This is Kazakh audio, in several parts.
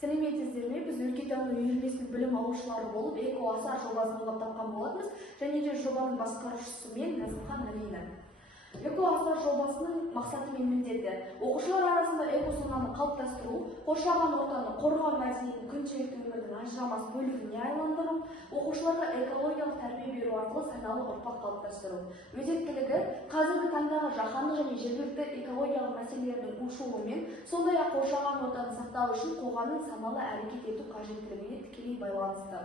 Сәлеметсіздер ме? Біз өлкетану үйірмесінің білім алушылары болып Эко-Асар жобасын ойлап тапқан болатынбыз, және де жобаның басқарушысы мен Назымхан Алина. Эко-Асар жобасының мақсаты мен міндеті оқушылар арасында эко-сананы қалыптастыру, қоршаған ортаны қорғау мәдениетін күнделікті өмірдің ажырамас бөлігіне айландыру, оқушыларға экологиялық тәрбие беру арқылы саналы ұрпақ қалыптастыру. Өзектілігі қазіргі таңдағы жаһандық және жергілікті экологиялық мәселелердің ушығуымен, сондай-ақ қоршаған ортаны сақтау үшін қоғамның саналы әрекет ету қажеттілігіне тікелей байланысты.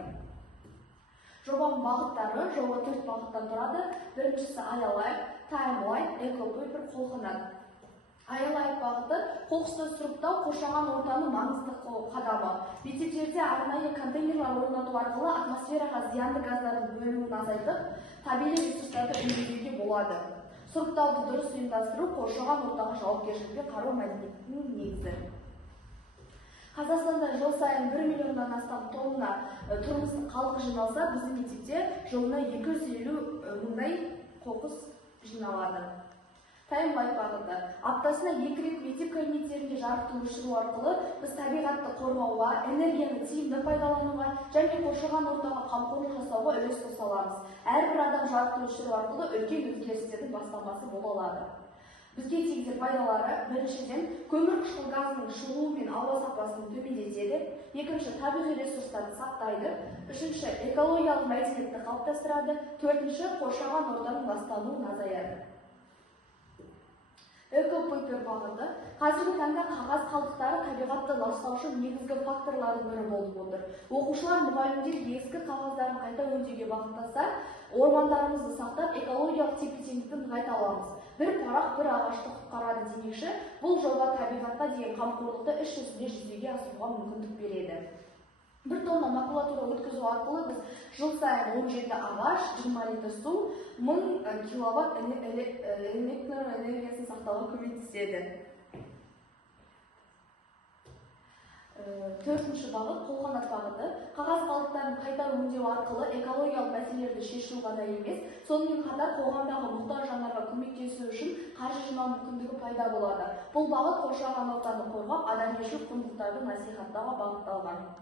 Жобаның бағыттары, жоба 4 бағыттан тұрады. Біріншісі Аялайф, Таймлайн, Экопейпер, Қолқанат. Аялайф бағыты қоқысты сұрыптау қоршаған ортаның маңызды қадамы. Мектептерде арнайы контейнерлер орнату арқылы атмосфераға зиянды газдардың бөлуін азайтып, табиғи ресурстарды үнемдеуге болады. Сұрыптауды дұрыс ұйымдастыру қоршаған ортаға жауапкершілікпен қарау мәдениетінің негізі. Қазақстанда жыл сайын 1 миллионнан астам тонна тұрмыстық қалдық жиналса, біздің мектепте жылына 250 мыңдай қоқыс жиналады. Таймлайн бағыты. Аптасына 2 рет мектеп кабинеттерінде жарықты өшіру арқылы біз табиғатты қорғауға, энергияны тиімді пайдалануға және қоршаған ортаға қамқорлық жасауға үлес қоса аламыз. Әрбір адам жарықты өшіру арқылы үлкен өзгерістердің бастамасы бола алады. Бізге тигізер пайдалары: біріншіден, көмірқышқыл газының шығуы мен ауа сапасын төмендетеді. Екінші, табиғи ресурстарды сақтайды. Үшінші, экологиялық мәдениетті қалыптастырады. Төртінші, қоршаған ортаның ластануын азаяды. Экопейпер бағыты. Қазіргі таңда қағаз қалдықтары табиғатты ластаушы негізгі факторлардың бірі болып отыр. Оқушылар, мұғалімдер ескі қағаздарын қайта өңдеуге бағыттаса, ормандарымызды сақтап, экологиялық тепе-теңдікті нығайта аламыз. Бір парақ бір ағашты құтқарады демекші, бұл жоба табиғатқа деген қамқорлықты іс жүзінде жүзеге асыруға мүмкіндік береді. 1 тонна макулатура өткізу арқылы біз жыл сайын 17 ағаш, 20 литр су, 1000 киловатт электр энергиясын сақтауға көмектеседі. Төртінші бағыт Қолқанат бағыты. Қағаз қалдықтарын қайта өңдеу арқылы экологиялық мәселелерді шешу ғана емес, сонымен қатар қоғамдағы мұқтаж жандарға көмектесу үшін қаржы жинау мүмкіндігі пайда болады. Бұл бағыт қоршаған ортаны қорғап, адамгершілік құндылықтарды насихаттауға бағытталған.